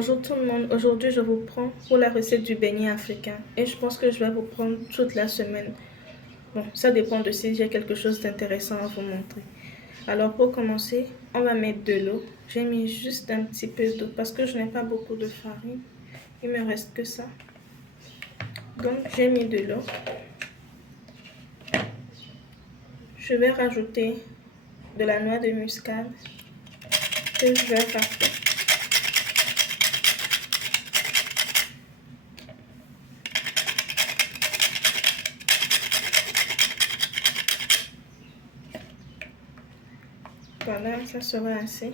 Bonjour tout le monde, aujourd'hui je vous prends pour la recette du beignet africain et je pense que je vais vous prendre toute la semaine. Bon, ça dépend de si j'ai quelque chose d'intéressant à vous montrer. Alors pour commencer, on va mettre de l'eau. J'ai mis juste un petit peu d'eau parce que je n'ai pas beaucoup de farine. Il me reste que ça. Donc j'ai mis de l'eau. Je vais rajouter de la noix de muscade que je vais râper. Voilà, ça sera assez.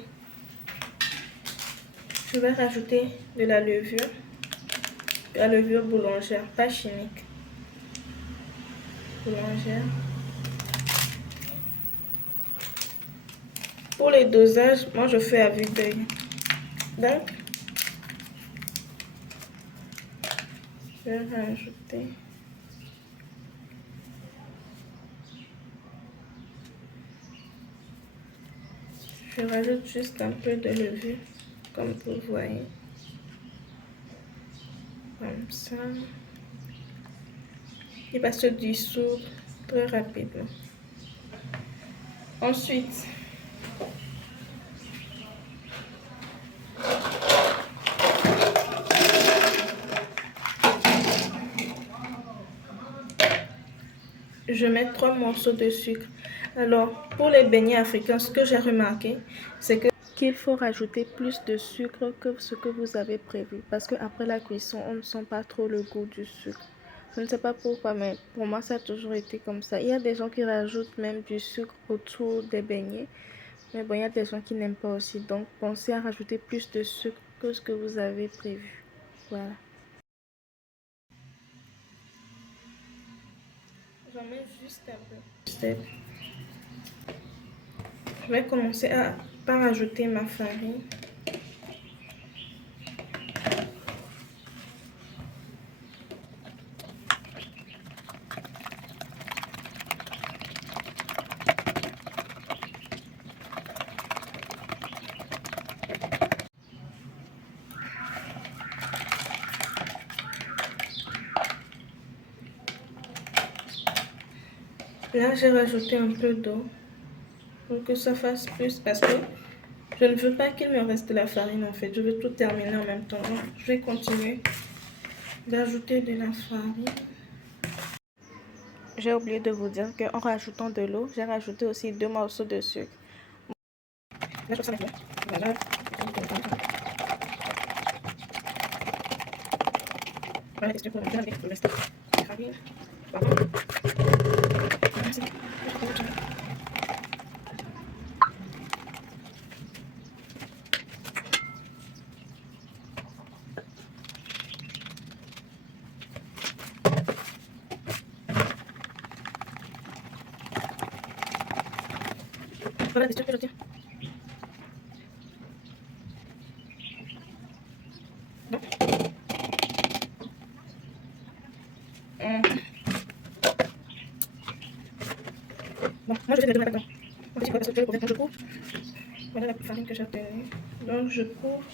Je vais rajouter de la levure boulangère, pas chimique. Boulangère. Pour les dosages, moi je fais à vue d'œil. Donc, je vais rajouter. Je rajoute juste un peu de levure, comme vous voyez. Comme ça. Il va se dissoudre très rapidement. Ensuite, je mets 3 morceaux de sucre. Alors, pour les beignets africains, ce que j'ai remarqué, c'est qu'il faut rajouter plus de sucre que ce que vous avez prévu. Parce qu'après la cuisson, on ne sent pas trop le goût du sucre. Je ne sais pas pourquoi, mais pour moi, ça a toujours été comme ça. Il y a des gens qui rajoutent même du sucre autour des beignets. Mais bon, il y a des gens qui n'aiment pas aussi. Donc, pensez à rajouter plus de sucre que ce que vous avez prévu. Voilà. J'en mets juste un peu. Je vais commencer par ajouter ma farine. Là, j'ai rajouté un peu d'eau pour que ça fasse plus parce que je ne veux pas qu'il me reste de la farine en fait. Je veux tout terminer en même temps. Donc, je vais continuer d'ajouter de la farine. J'ai oublié de vous dire qu'en rajoutant de l'eau, j'ai rajouté aussi 2 morceaux de sucre. Voilà. Voilà la texture pour le reste de la farine. Voilà la texture que je tiens. Bon, moi je vais mettre de la dedans. En fait, il faut parce que quand je couvre, voilà la farine que j'ai obtenue. Donc je couvre,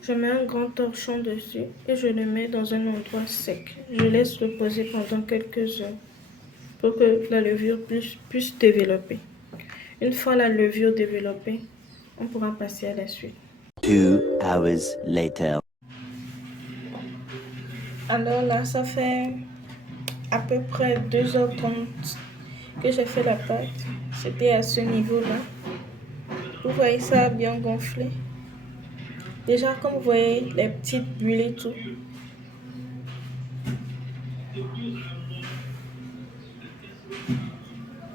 je mets un grand torchon dessus et je le mets dans un endroit sec. Je laisse reposer pendant quelques heures pour que la levure puisse développer. Une fois la levure développée, on pourra passer à la suite. 2 hours later. Alors là, ça fait à peu près 2h30 que j'ai fait la pâte. C'était à ce niveau-là. Vous voyez, ça a bien gonflé. Déjà, comme vous voyez, les petites bulles et tout.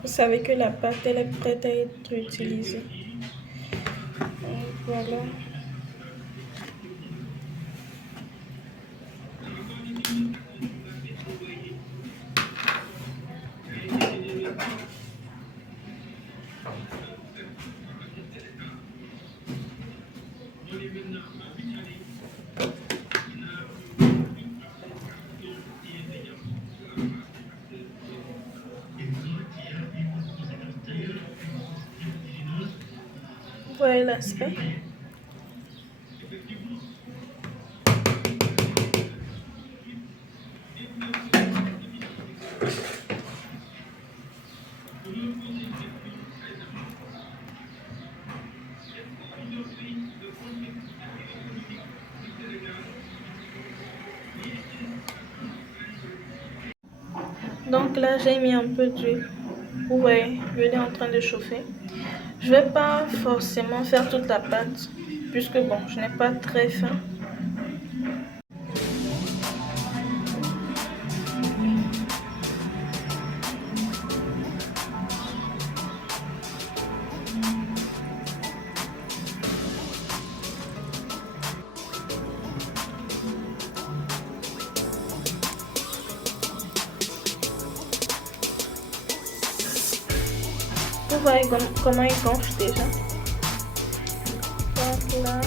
Vous savez que la pâte, elle est prête à être utilisée. Donc, voilà. voyez l'aspect. Donc là, j'ai mis un peu d'huile. Vous voyez, l'huile est en train de chauffer. Je vais pas forcément faire toute la pâte, puisque bon, je n'ai pas très faim. Vous voyez comment il gonfle déjà. Donc là,